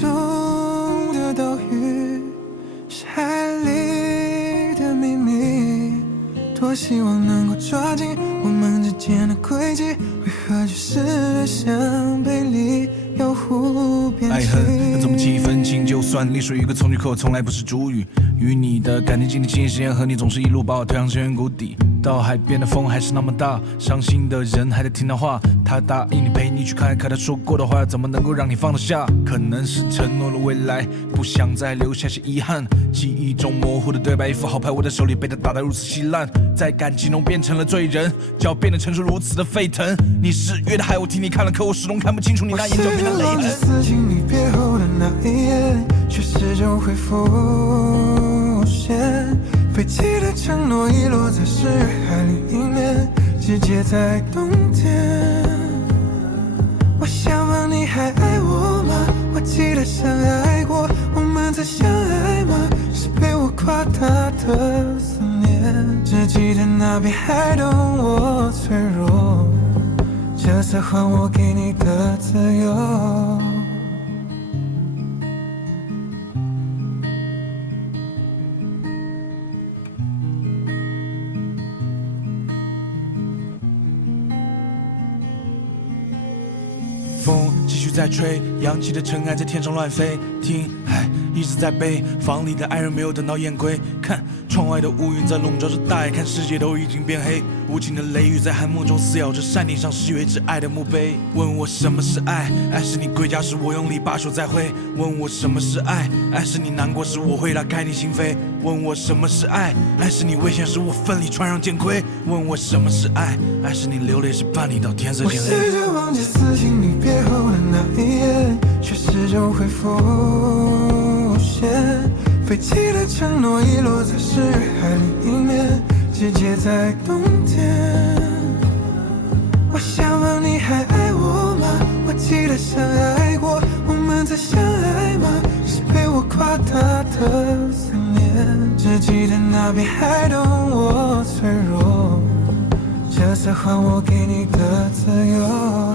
中的岛屿，是海里的秘密。多希望能够抓紧我们之间的轨迹，为何就是像背离，要互变爱恨怎么七分清？就算隶属于一个从句，可我从来不是主语。与你的感情经历经验和你总是一路把我推向深渊谷底。到海边的风还是那么大，伤心的人还得听他话。他答应你陪你去看，可他说过的话怎么能够让你放得下？可能是承诺了未来，不想再留下些遗憾。记忆中模糊的对白，一副好牌我在手里被他打得如此稀烂，在感情中变成了罪人，脚变得成熟如此的沸腾。你是月的海，我替你看了，可我始终看不清楚你那眼角边的泪痕。我试着忘记撕进你别后的那一夜，却始终会浮现。废弃的承诺遗落在世海另一面，季节在冬天。我想问你还爱我吗？我记得相爱过，我们在相爱吗？是被我夸大的思念，只记得那片海懂我脆弱，这才换我给你的自由。风继续在吹，扬起的尘埃在天上乱飞。听海一直在背，房里的爱人没有等到燕归。看窗外的乌云在笼罩着大海，看世界都已经变黑。无情的雷雨在寒梦中撕咬着山顶上誓约之爱的墓碑。问我什么是爱？爱是你归家时我用力把手再挥。问我什么是爱？爱是你难过时我会拉开你心扉。问我什么是爱？爱是你危险时我奋力穿上剑盔。问我什么是爱？爱是你流泪时伴你到天色渐黑。我试着忘记撕进你别后的那一夜，却始终会浮现。废弃的承诺遗落在世海另一面，季节在冬天。我想问你还爱我吗？我记得相爱过，我们在相爱吗？是被我夸大的思念，只记得那片海懂我脆弱，这才换我给你的自由。